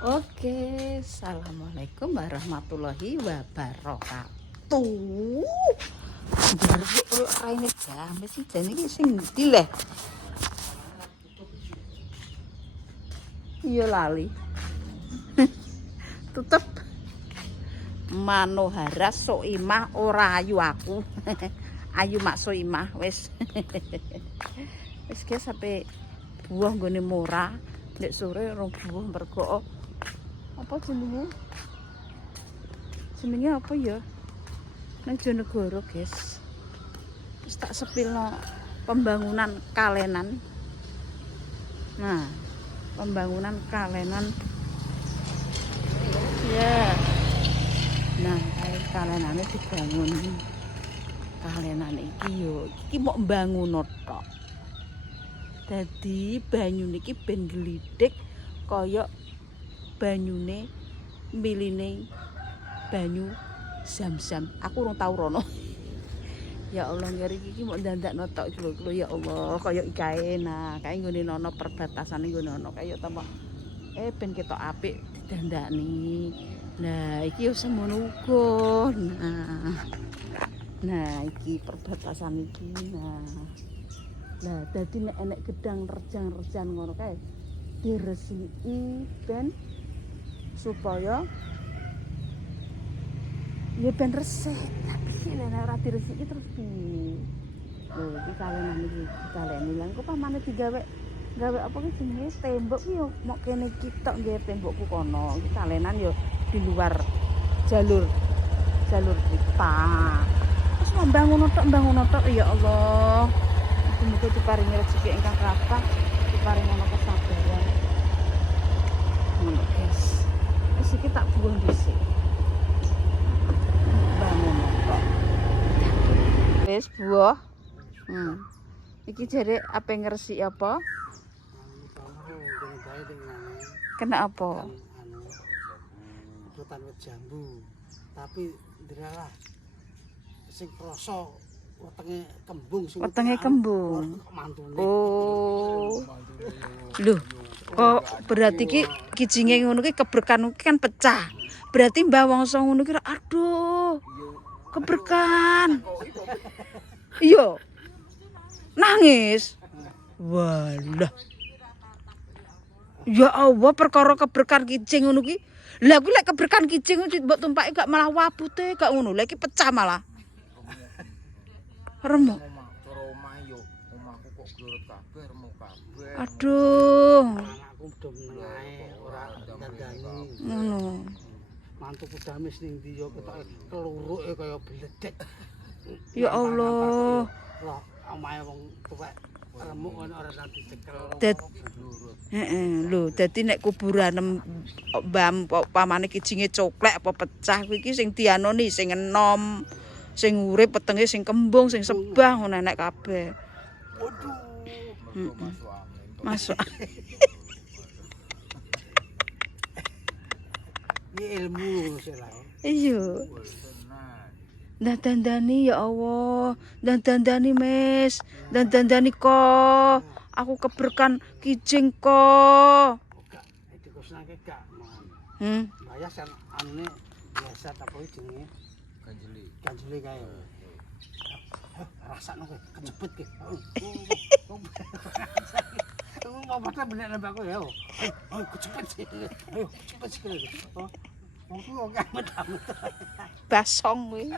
Oke, assalamualaikum warahmatullahi wabarakatuh. Jare raine jam sih jane iki sing ndi le? Iya lali. Tetep Manohara Soimah ora ayu aku. Ayu mak Soimah wis. Wis ki sampe buah nggone murah. Nek sore rong buah mergo apa jenenge? Jenenge apa ya? Nang Jonegoro, guys. Terus tak sepilno pembangunan Kalenan. Nah, pembangunan Kalenan. Ya. Nah, air Kalenane dibangun. Kalenan iki yo, iki mau mbangun tok. Dadi banyune iki ben glidhik kaya banyune miline banyu Zam-Zam. Aku urung tau rono. Ya Allah, ngeri iki mau ndandakno tok iki lho ya Allah, kaya ikae. Nah, kae nggone nono perbatasane nggone ono kaya tambah ben ketok apik didandani. Nah, iki yo semono uga. Nah, iki perbatasan iki. Nah, dadi nek enek gedang rejang-rejang ngono kae diresiki ben supaya ya ben resik. Tapi nek ora diresiki terus piye? Lho, iki kalenan iki, kalene lan kok pamane digawe apa ki jenenge tembok ki yo mok kene iki tok nggih tembokku kono. Iki kalenan yo di luar jalur kita. Terus mbangun tok ya Allah. Muga-muga diparingi rezeki ingkang kathah, diparingi ana kesabaran. Ngono, guys. Wis iki tak buang dhisik. Bangun tok. Wis buah. Iki jare ape ngresiki apa? Kena apa? Kebutan wit jambu. Tapi ndelalah sing krasa wetenge kembung mantune. Oh. Loh, kok berarti ki kijinge ngono ki keberkan kan pecah. Berarti Mbah Wongso ngono ki aduh. Keberkan. Iya. Nangis. Walah. Ya Allah, perkara keberkan kijing ngono ki. Lah kuwi lek keberkan kijing mbok tumpaki gak malah wabute gak ngono. Lah iki pecah malah. Remuk. Omahku kok glorot kabeh, remuk kabeh. Aduh. Anakku do menae ora dandani. Ngono. Mantuku damis ning ndi yo ketoke keluruke kaya bledek. Ya Allah. Lah omahe wong tuwek remuk ngono ora tau dicekel. Heeh, lho dadi nek kuburan Mbah pamane kijinge coklek apa pecah kuwi iki sing dianoni sing enom. Sing urip wetenge sing kembung sing sebah ngono enek kabeh. Waduh. Masuk. Iki ilmu sik lah. Iya. Ndak dandani ya Allah. Ndak dandani Mes. Ndak dandani kok. Aku keberkan kijing kok. Gak dikusnake gak. Bayas kan anune biasa ta apa jenenge? Kanjeli kae. Rasakno kowe kecepet ki. Mau padha bener nembak kowe ya. Ayo kecepet sih. Ayo cepet sih. Oh. Wong ku kok amet-amet. Basong kuwi.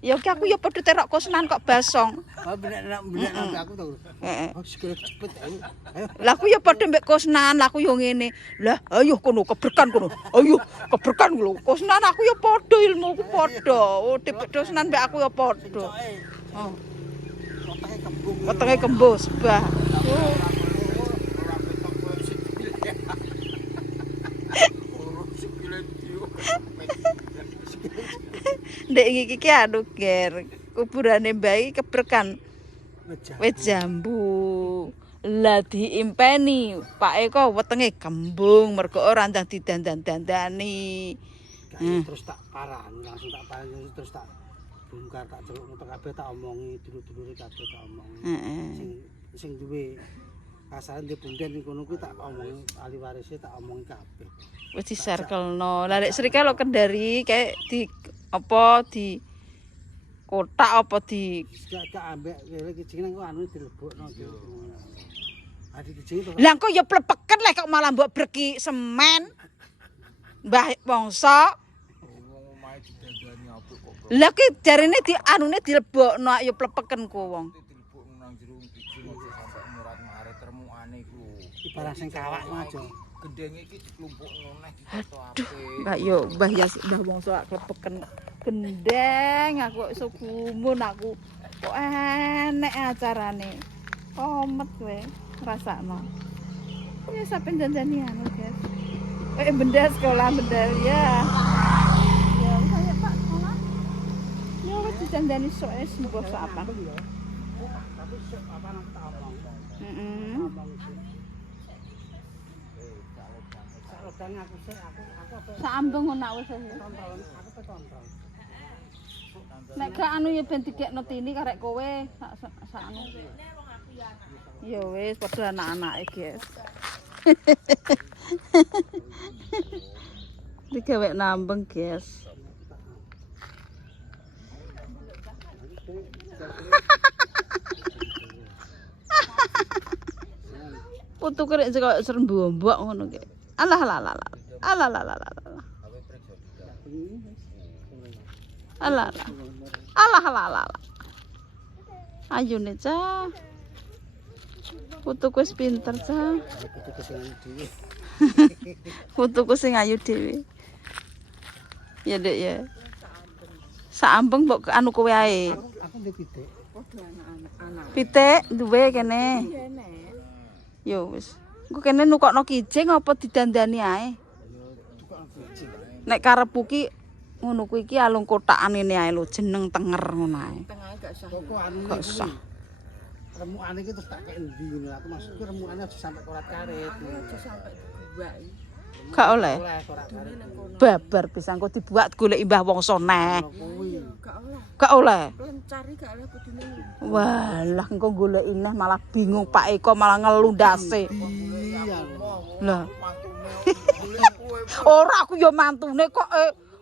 Ya ki aku ya padha terok kosnan kok basong. Oh bener nembak aku to. Heeh. Oh segera cepet ayo. Ayo. Lah aku ya padha mbek kosnan, lah aku yo ngene. Lah ayo kono keberkan kono. Ayo keberkan lho. Kosnan aku ya padha ilmuku padha. Oh dipek kosnan mbek aku ya padha. Oh. Wetenge kembung sebah. Oh. Ndek iki anu ger. Kuburane Mbah iki keberkan wit jambu. Lah diimpeni Pak Eko wetenge kembung mergo ora ndang didandan-dandani. Terus tak paran, langsung tak paran terus tak bongkar tak celuk kabeh tak omongi dulur-dulure kabeh tak omongi. Sing duwe asale di punden ning kono kuwi tak omong ahli warise tak omong kabeh. Wis di circle-no. Lah nek Sri kalau Kendari kayak di apa di kotak apa di Gak ambek kene kijing nang anu dilebokno. Adi kijing to. lah kok ya plepeken lek kok malah mbok breki semen. Mbah Wongso. Wong omahe didandani apik kok. Lah ki jarine di anune dilebokno ya plepeken ku wong. Dilebok nang jero kijing aja sampe murat mare termukane iku. Ibarat sing kawak aja. Gendenge iki diklumpukno neh ditoto apik. Mbak yo Mbah Yas Mbah Wongso klepeken gendeng aku iso gumun aku. Kok enek acarane. Komet kowe rasakno. Ya sampe janjani anu, guys. Benda sekolah benda ya. Ya saya Pak sekolah. Ya wis dijandani sok es mbok sak apa. Tapi apa nang tak omong. Heeh. Sarogan aku sih aku apa Sak ambeng ngono wis. kontrol aku pe kontrol. Nek gak anu ya ben digekno tini karek kowe sak anu. Ya wis padha anak-anake, guys. Digawe nambeng, guys. Putu kerek kok serembombok ngono ki. Alah alah alah. Alah alah alah. Alah alah. Alah alah alah. Ayune cah. Putuku wis pinter cah. Putuku sing ayu dhewe. Ya Dek ya. Saambeng mbok anu kowe ae. Aku ndek pitik. Padha anak-anak. Pitik duwe kene. Yo wis. Engko kene nukokno kijing apa didandani ae? Nek karepku ki ngono kuwi iki alung kotakan ngene ae lho, jeneng tenger ngono ae. Tengah gak sah. Kok anu Gak sah. Remukane iki terus tak kek endi ngono. Aku maksudku remukane aja sampe korat karet. Aja sampai dibuai. Gak oleh. Oleh korat karet. Babar pisan kok dibuat golek Mbah Wongso neh. Kuwi. Gak oleh. Gak oleh. Lencari gak oleh kudune. Walah engko golek ineh malah bingung Pak Eko malah ngelu ndase. Iya. Lah, Mantune golek kowe. ora aku ya mantune kok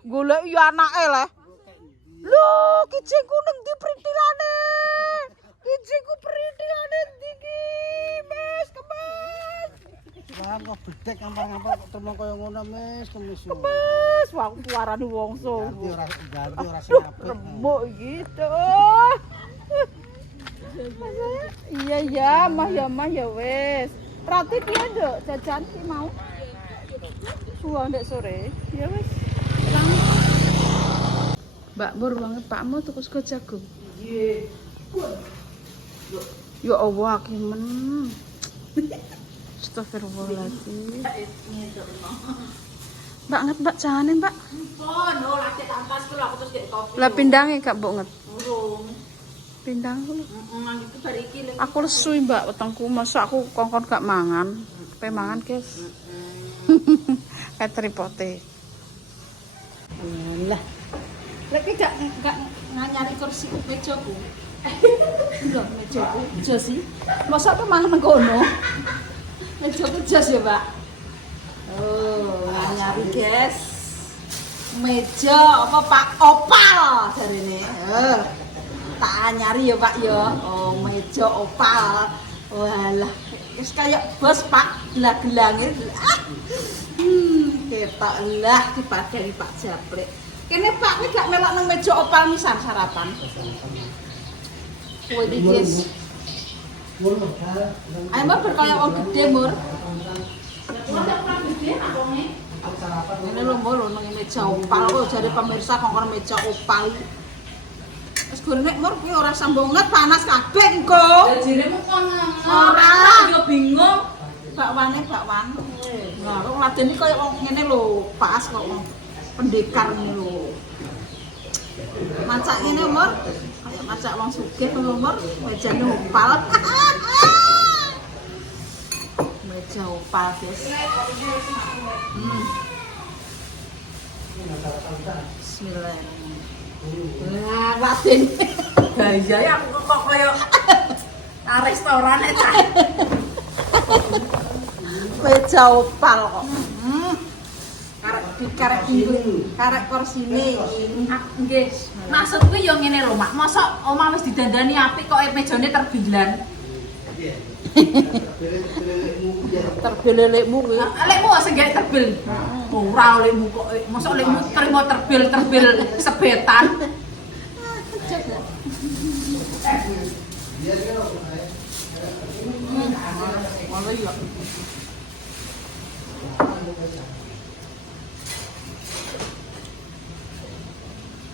golek ya anake le. Lho, kijingku nang ndi printilane? Kijingku printilane ndi ki? Mas, kemas. Lah kok bedek ngampar-ngampar kok termo kaya ngono mes kemis. Mas, wah aku tuarane Wongso. Ganti ora sing apik. Remuk gitu. Iya ya, mah ya wis. Roti piye, Nduk? Jajan ki mau. Suwa ndek sore. Ya wis. Mbak Mur banget Pakmu tuku sego jagung. Nggih. Ya Allah akimen. Astagfirullahaladzim. Mbak nget Mbak jane Mbak. Oh, no, lagi ampas kulo aku terus gek kopi. Lah pindange gak mbok nget. Urung. Pindang kuwi. Nang itu bar iki lho. Aku lesu Mbak wetengku masa aku kongkon gak mangan. Pe mangan, guys. Kayak tripote. Lah. Lek gak nyari kursi mejaku. Lho, mejaku jas sih. Masa apa mangan nang kono? Mejaku jas ya, Mbak. Oh, nyari, guys. Meja apa Pak Opal jarine. Tak nyari ya Pak ya. Oh, meja opal. Walah, wis kayak bos Pak, gelang-gelange. Ketok lah dipadani Pak Japlek. Kene Pak kuwi gak melok nang meja opal nisan sarapan. Kowe iki wis. Ayo Mbak berkaya wong gede, Mur. Ini lho Mur nang meja opal kok jare pemirsa kongkon meja opal. Wis goreng Mur kuwi ora sambunget panas kabeh engko. Jarimu kon Ora. yo bingung. Bakwane bakwan. Nah, kok ladeni koyo wong ngene lho, pas kok wong pendekar ngene lho. Macak ngene Mur. Kayak macak wong sugih lho Mur, mejane opal. Meja opal, guys. Bismillahirrahmanirrahim. Lah, Raden. Gaya ya aku kok koyo restoran cah. Meja opal kok. Karek pinggul, karek korsine. Nggih. Maksudku yo ngene lho, Mak. Mosok omah wis didandani apik kok mejane terbilan. Terbelelekmu kuwi. Lekmu sing gawe terbil. Ora lekmu kok mosok lekmu terima terbil sebetan. Ngono ya.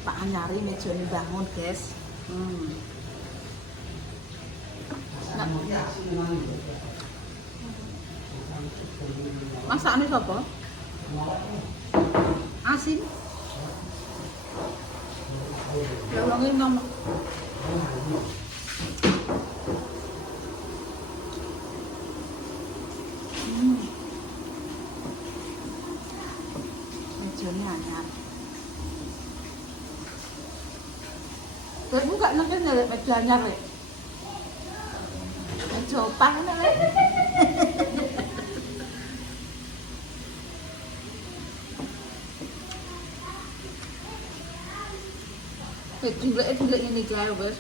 Pak nyari mejane bangun, guys. Masakane sapa? Asin. Ya wong iki ngomong. Mejane anyar. Kamu gak ngerti nih meja anyar Rek? Meja opang nih Rek. Dilek ini kae wis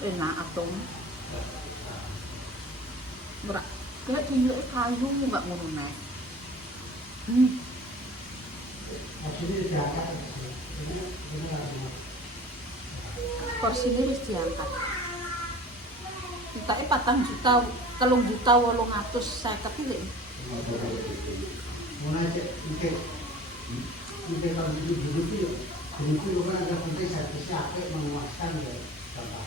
enak atom. Ora, kayak dilek kayu enggak ngono nek. Porsine wis diangkat. Ditake 4 juta, 3 juta 850 iki. Mulai cek kalau dulu itu kan ada penting servisnya apik memuaskan ya Bapak.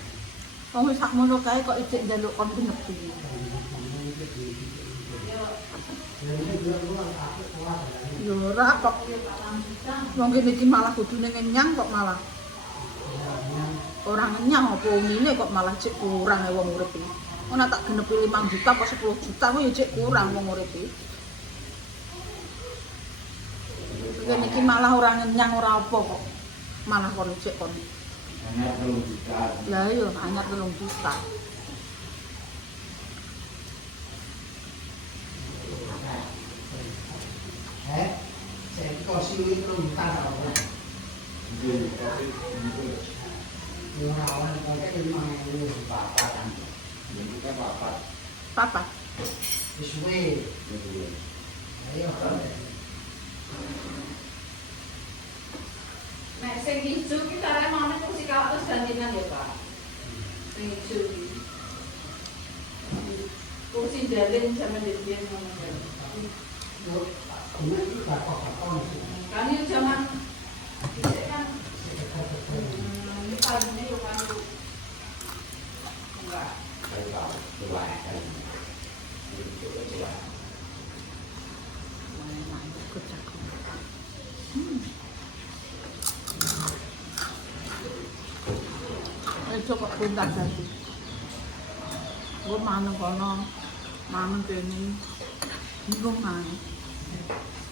Wong wis sakmono kae kok ijek njaluk kon genep iki. Yo ora kok. Wong kene iki malah kudune ngenyang kok malah. Orang ngenyang apa ngene kok malah cek kurang wong urip iki. Ana tak genepi 5 juta apa 10 juta kuwi cek kurang wong urip iki. Kene iki malah ora ngenyang ora apa kok. Malah kon cek kon. Anyar 3 juta. Lah iya anyar 3 juta. Saya kursi itu minta apa? Yang awal pakai 5.000 Bapak kan. Yang kita papat. Papa. Sesuai. Ayo. Nek sing ijo ki karep ana kursi kawat terus gantinan ya, Pak. Sing ijo ki. Kursi dalem zaman dhewe ngono. Kan ini zaman dhisik kan ini paline yo kan. Enggak. Kok bentar dadi. Gue maneng kono, maneng kene. Bingung maneng.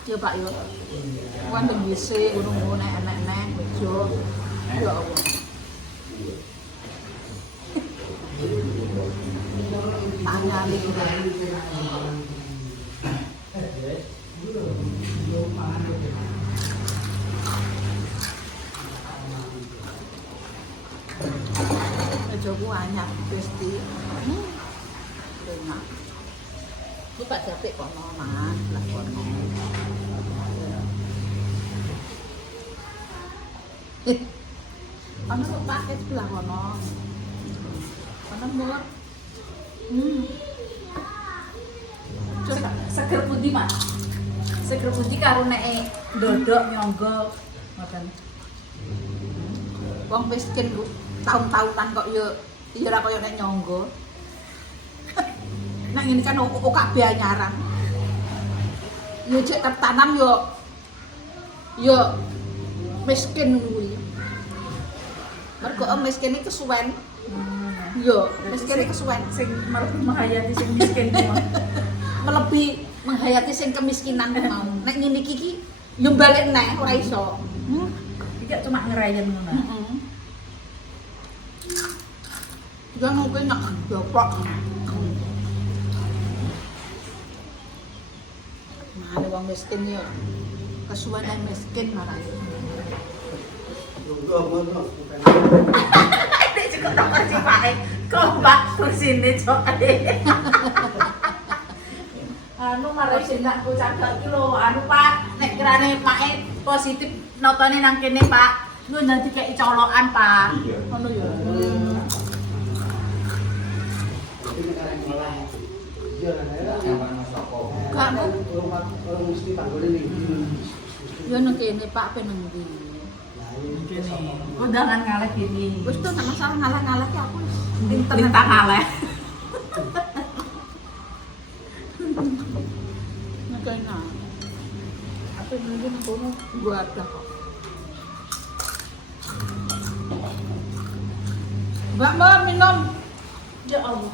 Coba yo. Kuwi ndeng WC ngono enek-enek bejo. Ya Allah. Tanya lagi. Jogo anyar pasti. Enak. Buka capek kono, Mas. Lah kono. Ana kok paket sebelah kono. Kono mur. Coba seger pundi, Mas? Seger pundi karo nek ndodok nyangga ngoten. Wong miskin ku tahun-tahunan kok yo ora koyo nek nyangga. Nek ngene kan kabeh anyaran. Yo cek tertanam yo miskin kuwi. Mergo miskin iki kesuwen. Yo, miskin iki kesuwen Sing menghayati sing miskin ku. melebihi menghayati sing kemiskinan ku mau. Nek ngene iki yo balik neh ora iso. Tidak cuma ngerayen ngono. Jangan mungkin nak dapat. Ane wong miskin yo kesuwen yang miskin malah. Nek cukup tak kursi Pak. Kok Mbak kursine cok. Anu malah sinakku cagak iki lho, anu Pak, nek kirane Pake positif notone nang kene Pak. Lu nanti kayak colokan Pak. Ngono yo. Kamu orang mesti panggone ning yo nang kene Pak peneng ndi. kene. Undangan ngaleh gini. Wis tuh gak masalah ngalah-ngalah ki aku wis lintang ngaleh. Makanya apa mungkin kono gua ada kok. Mbak mau minum. Ya Allah.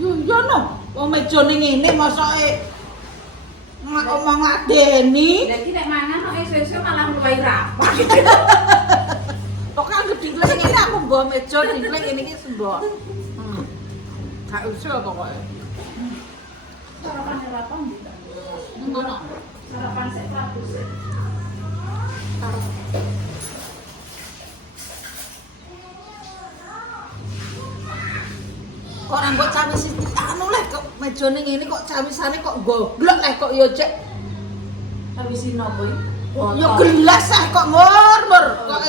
Yo no, wong meja ning ngene mosok ngomong ngadeni. Lah iki nek mangan kok esuk-esuk malah mulai rapat. Kok kan gede ngene aku mbok meja diklek ngene iki sembok. Gak usah pokoke. Sarapan apa ndak? Ngono. Sarapan sik Prabu sik. Kok ora mbok cawis anu leh kok mejane ngene kok cawisane kok goblok leh kok yo cek. Cawisin opo iki? Yo gelas ah kok murmur kok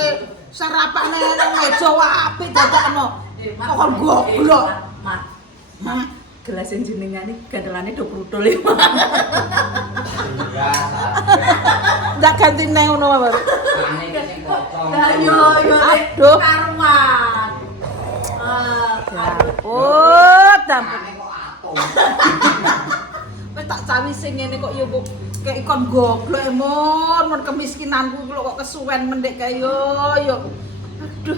sarapane nang meja apik dadakno. Kok goblok. Hah? Gelas jenengan iki gandelane do prutul. Ndak ganti nang ngono wae. Lah yo aduh karuan. Dampur. Wis tak cawisi ngene kok yo kok ikon goblok mon kemiskinanku kok kesuwen mendek kae yo. Aduh.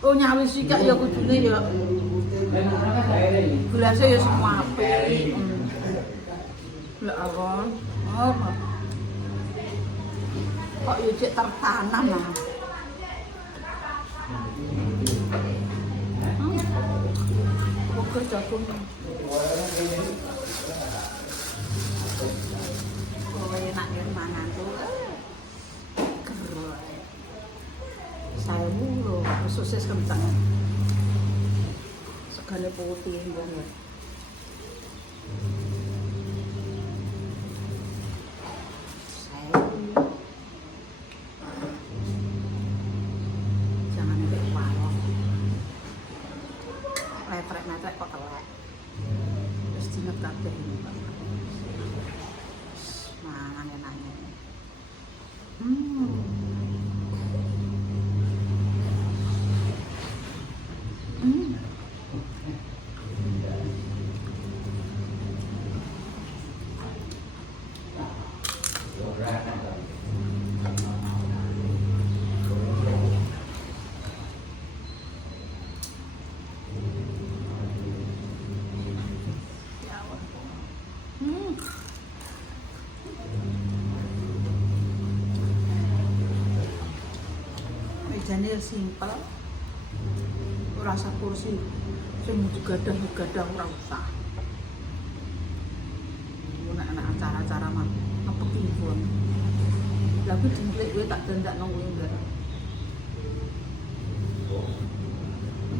Oh nyawisi kak ya kudune ya. Gelasnya ya semua apik. Ya Allah. Oh. Kok yo cek tertanam lah. Bukan jagung. Oh enak ya mangan tuh. Saya mulu, sosis kentang. Segala putih banget. Jangan sampai warung. Letrek kok telek. Terus dinget kabeh ini. Mangan enaknya. Mejane simpel. Ora usah kursi sing digadah-gadah ora usah. Nek acara-acara mah apa kiwon. Lah kuwi jengklik kowe tak dandakno kowe enggak.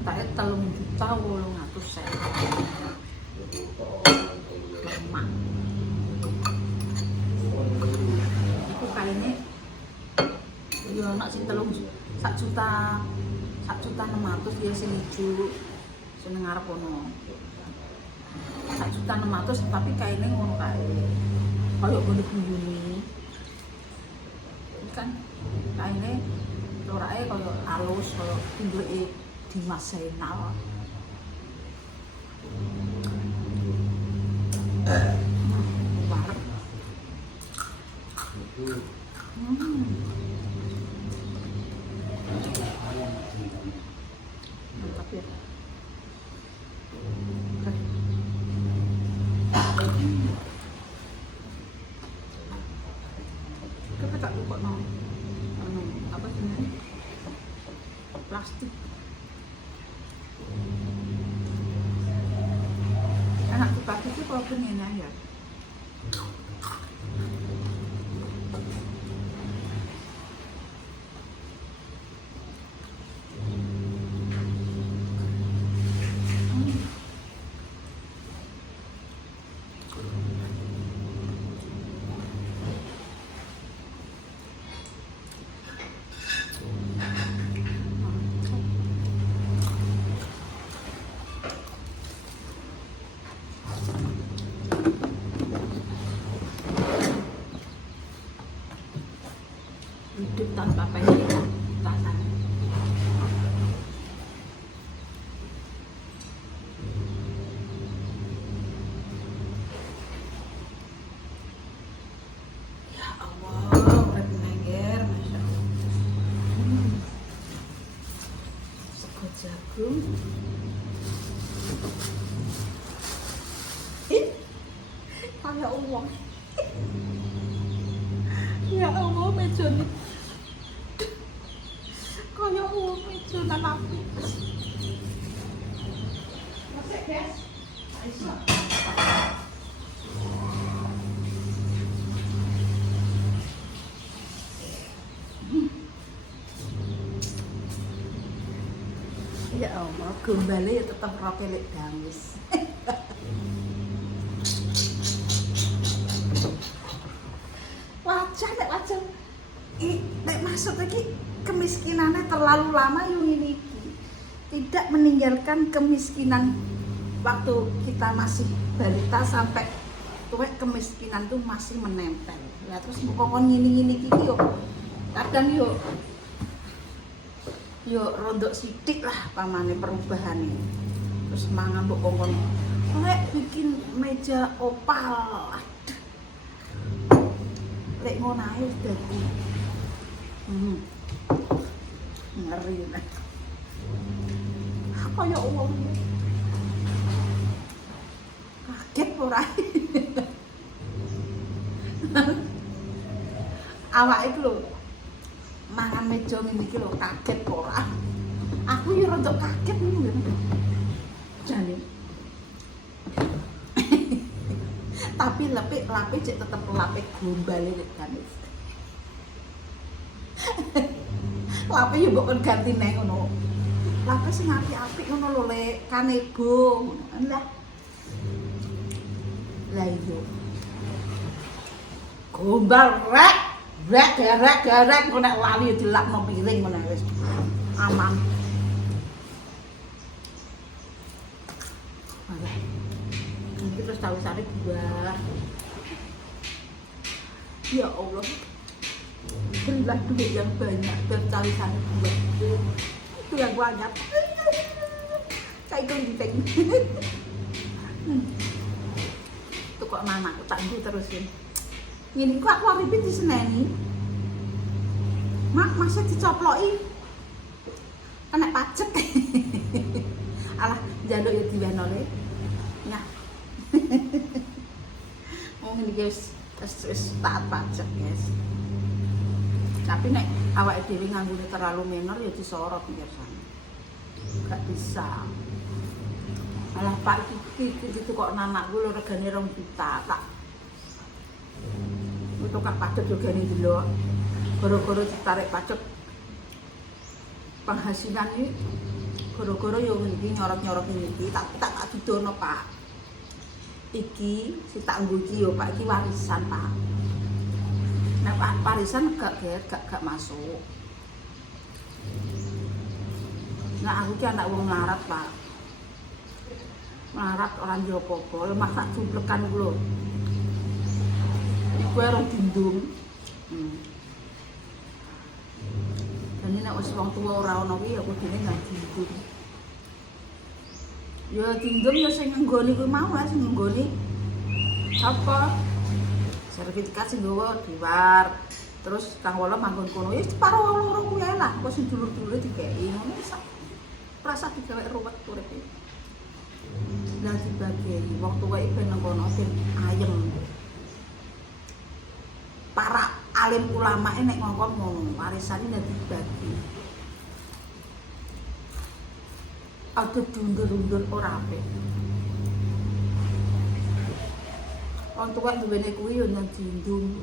Tak 3.800.000. Lemah. Iku kaine yo nak sing 1.600.000 ya sing ijo sing ngarep ono. 1.600.000 tapi kaine ngono kae. Kaya gune-gune. Kan kaine lorake kaya halus kaya tinduke Dimas Zainal. Warep. Mantap ya. Kita tak lupa apa ini? Plastik. dibagi itu kalau ngene ya. Hidup tanpa pengen rasanya. Ya Allah, urip nengger, masya Allah. Sego jagung. Kayak uang. Ya Allah, mejone. Kayak uang mejone api. Masih, guys. Aisyah. Ya Allah, gombale ya tetep roke lek dangus. Wajah nek masuk lagi kemiskinannya terlalu lama yung ini tidak meninggalkan kemiskinan waktu kita masih balita sampai tuwek kemiskinan tuh masih menempel. Ya terus kok ngini-ngini iki yo kadang yo rondok sidik lah pamane perubahane. Terus mangan mbok kongkon lek bikin meja opal. Lek ngono ae dadi ngeri nek kaya wong kaget ora awake iku lho mangan meja ngene iki lho kaget ora aku yo rada kaget ngono lho jane tapi lape cek tetep lape gombale lek kan lape yo mbok kon ganti neng ngono lape sing apik-apik ngono lho lek kanebo ngono lah iya gombal rek garek kok nek lali dilakno piring ngono wis aman nanti terus tahu-tahu buah ya Allah berilah duit yang banyak dan cari-cari buah itu yang banyak saya gunting itu kok mama aku tak terusin ini kok aku aripin di seneni mak masa dicoploki kena pacek alah jaluk ya diwanole nah oh ini guys wis taat pajak guys tapi nek awake dhewe nganggone terlalu minor ya disorot biasanya gak bisa alah pak iki kok anakku lho regane 2 juta tak untuk kak pajak juga nih dulu goro-goro ditarik pajak penghasilan ini goro-goro yang ini nyorot-nyorot ini tak didono pak iki si tak ngguci yo pak iki warisan pak nah pak warisan gak masuk nah aku ki anak wong melarat pak melarat orang jopo-jopo lemah tak jublekan lho iku ora dindung dan ini nek wis wong tuwa ora ono kuwi ya kudune gak dindung ya dindung ya sing nggone kuwi mau sing nggone apa sertifikat sing nggawa diwar terus kang wala manggon kono ya separo loro kuwi lah kok sing dulur-dulure dikeki ngono wis rasa digawe ruwet uripe lah dibagi wong tuwa iki ben nang kono ben ayem para alim ulama nek ngomong ngono warisane nek dibagi ada dundur-dundur ora apik Wong tuwek duwene kuwi yo nang dindung.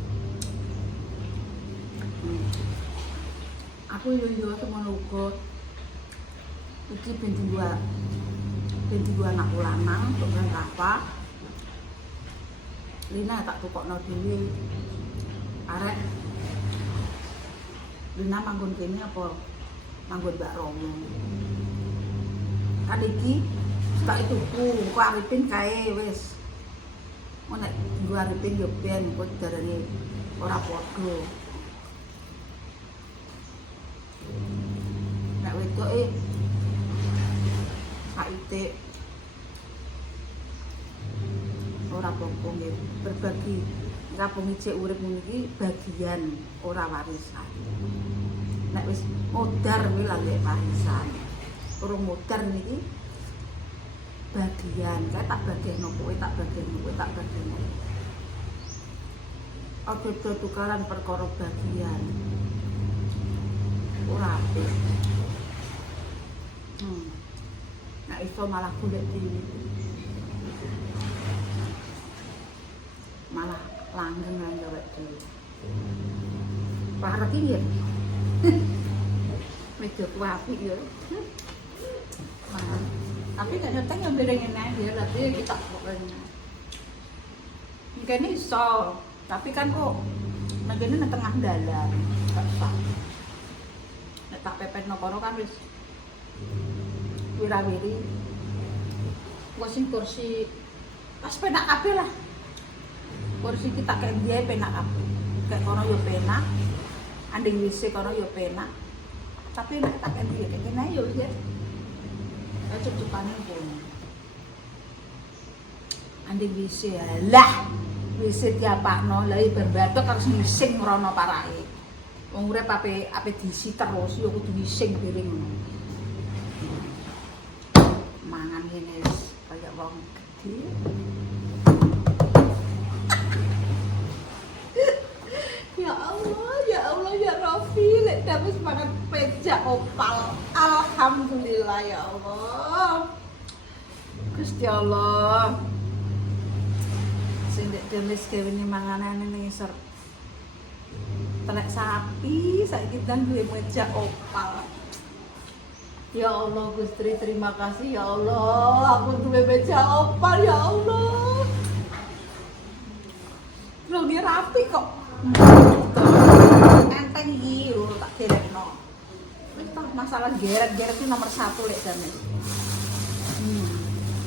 Aku yo semono uga. Iki ben dua anakku lanang, untuk kan apa? Lina tak tukokno dhewe. Arek Lina manggon kene apa manggon Mbak Romo. Kan iki tak tuku, kok Arifin kae wis. Mau nek gua Arifin yo ben kok darane ora padha. Nek wedoke saite ora apa-apa nggih berbagi kampung ijek urip ngono iki bagian ora warisan. Nek wis modar kuwi lha warisan. Urung modar niki bagian, kae tak bageno kowe, tak bageno kowe, tak bageno. Aja tukaran perkara bagian. Ora apik. Nek iso malah golek dhewe. Malah langgeng nang gawe dhewe. Parek iki ya. Meja ku apik ya. Tapi gak nyeteng yang bedanya ya, berarti kita pokoknya. Mungkin iso, tapi kan kok negene nang tengah dalan, gak sah. Nek tak pepet kono kan wis wirawiri. Kursi pas penak kabeh lah. Kursi kita kayak dia penak kabeh. Kayak kono yo penak. Anding WC kono yo penak. Tapi nek tak kayak dia kayak kene yo ya. Cucukane pun. Anding WC lah. WC diapakno, lha berbatok harus ngising rono parake. Wong urip ape diisi terus yo kudu ngising piring ngono. Mangan ngene kaya wong gede. Ya Allah ya Rofi, lek dapat makan pejak opal. Alhamdulillah ya Allah. Gusti Allah. Sing dek delis gawe ni manganan ning isor. Telek sapi saiki dan duwe pejak opal. Ya Allah Gusti, terima kasih ya Allah. Aku duwe pejak opal ya Allah. Lho dia rapi kok. Enteng iki lho tak gerekno. Wis masalah geret-geret itu nomor 1 lek jane.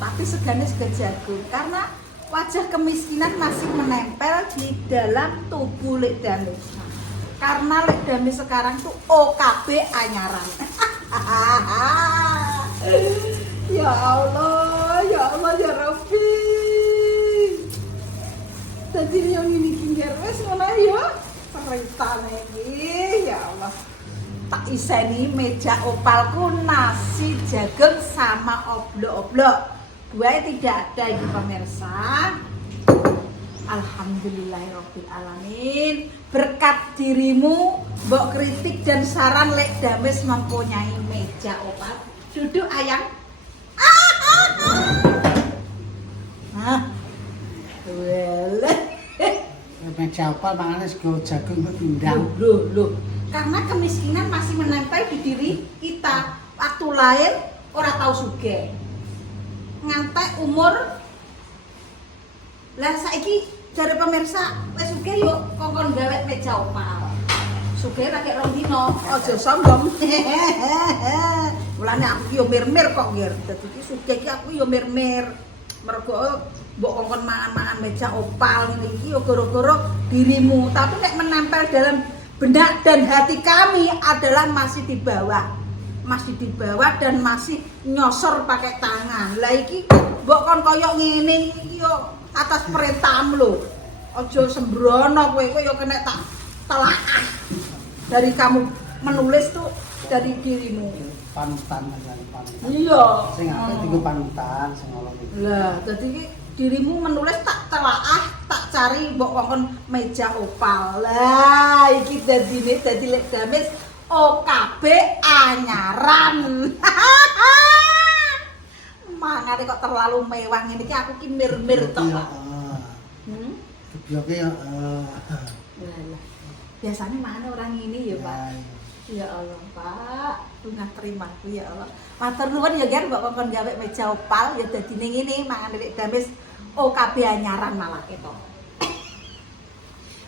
Tapi segane sega jagung karena wajah kemiskinan masih menempel di dalam tubuh Lek Dami. Karena Lek Dami sekarang tuh OKB anyaran. Ya Allah ya Rabbi. Dadi yang ini kingger wis ngono ya. Ceritane iki ya Allah. Tak iseni meja opalku nasi jagung sama oblok-oblok. Buahnya tidak ada ini pemirsa. Alhamdulillahirabbil alamin. Berkat dirimu, mbok kritik dan saran Lek Damis mempunyai meja opal. Duduk ayang. Hah. Meja opal mangane sego jagung kok ndang. Loh. Karena kemiskinan masih menempel di diri kita. Waktu lahir ora tahu sugih. Ngantek umur lah saiki jare pemirsa wis sugih yuk kongkon gawe meja opal. Sugih ra kek rong dino, aja sombong. Mulane aku yo mir-mir kok nggih. Dadi iki sugih iki aku yo mir-mir. Mergo mbok kongkon mangan-mangan meja opal ngene iki yo gara-gara dirimu. Tapi nek menempel dalam benak dan hati kami adalah masih di bawah dan masih nyosor pakai tangan. Lah iki mbok kon koyo ngene iki yo atas perintahmu lho. Aja sembrono kowe yo kena tak telaah. Dari kamu menulis tuh dari dirimu. Panutan. Iya. Sing apik dienggo panutan sing ngono iki. Lah dadi iki dirimu menulis tak telaah, tak cari mbok kongkon meja opal. Lah iki dadine dadi Lek Damis OKB anyaran. Mangane kok terlalu mewah ngene iki aku ki mir-mir tok. Ya ki Walah. Biasanya mana orang ini ya, Pak? Ya Allah, Pak. Bunga terimaku ya Allah. Matur nuwun ya Ger, mbok kongkon gawe meja opal ya dadi ning ngene mangan nek damis OKB anyaran malah ketok.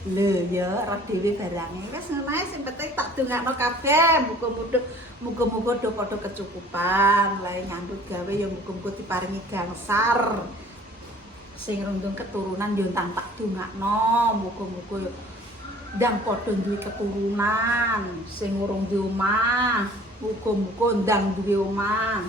Lho ya, ora dhewe barange. Wis ngono ae sing penting tak dongakno kabeh, muga-muga do padha kecukupan. Lae nyambut gawe ya muga-muga diparingi gangsar. Sing rundung keturunan yo entang tak dongakno, muga-muga yo ndang padha duwe keturunan. Sing urung duwe omah, muga-muga ndang duwe omah.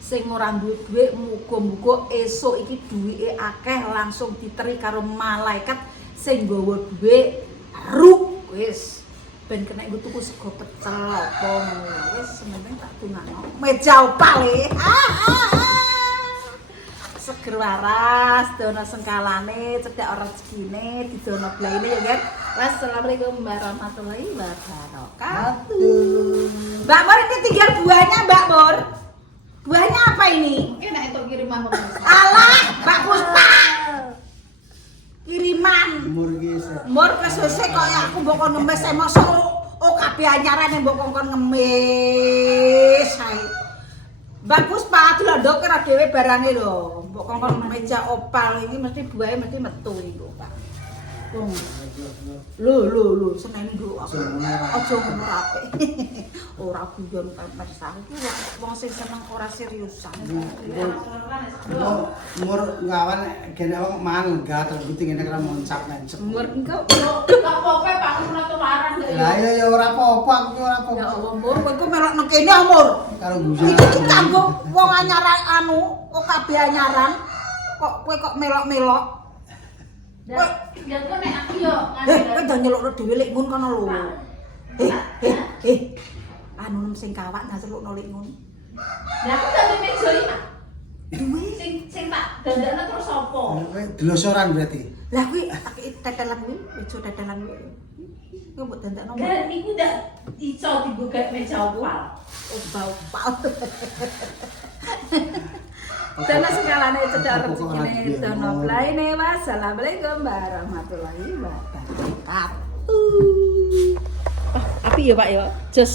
Sing ora duwe dhuwit, muga-muga esuk iki duwike akeh langsung diteri karo malaikat sing nggawa dhuwit ruk wis ben kena nggo tuku sego pecel apa ngono wis sementing tak dongakno meja opal seger waras dono sengkalane cedak rezekine didono blaine ya kan. Wassalamualaikum warahmatullahi wabarakatuh. Mbak Mur ini tinggal buahnya Mbak Mur. Buahnya apa ini? Mungkin nek entuk kiriman Alah, Mbak Puspa. Kiriman. Mur kesese kok ya aku mbok kon ngemis emoso OKB anyarane mbok kon ngemis ae. Bagus Pak, dilondok kira dhewe barange lho. Mbok kon meja opal iki mesti buahe mesti metu iku, Pak. Lho, seneng nduk aku. Aja ngono apik. Ora guyon pemirsa iki wong sing seneng ora seriusan. Umur ngawan gene wong mangan enggak terbukti ngene kira moncap mencet. Umur engko apa-apa Pak ora tularan kok. Lah ya ora apa-apa aku ki ora apa-apa. ya Allah Mur, kowe iku melok nang kene Mur. Karo guyon. Iki kanggo wong anyaran anu, OKB anyaran. Kok kowe kok melok-melok? Dan kok nek aku yo Kowe jan nyelukno dhewe lek ngun kono lho. Anu sing kawak njaselukno lek ngun. Lah aku dadi meja iki. Duwe. Sing tak dandakno terus apa? Kowe delosoran berarti. Lah kuwi tak tetelan kuwi, meja tetelan kuwi. Kowe mbok dandakno. Dan niku ndak iso dibuka meja opal. Opal. Dana sekalane cedak rezekine dono blaine. Wassalamualaikum warahmatullahi wabarakatuh. Api ya Pak ya. Jos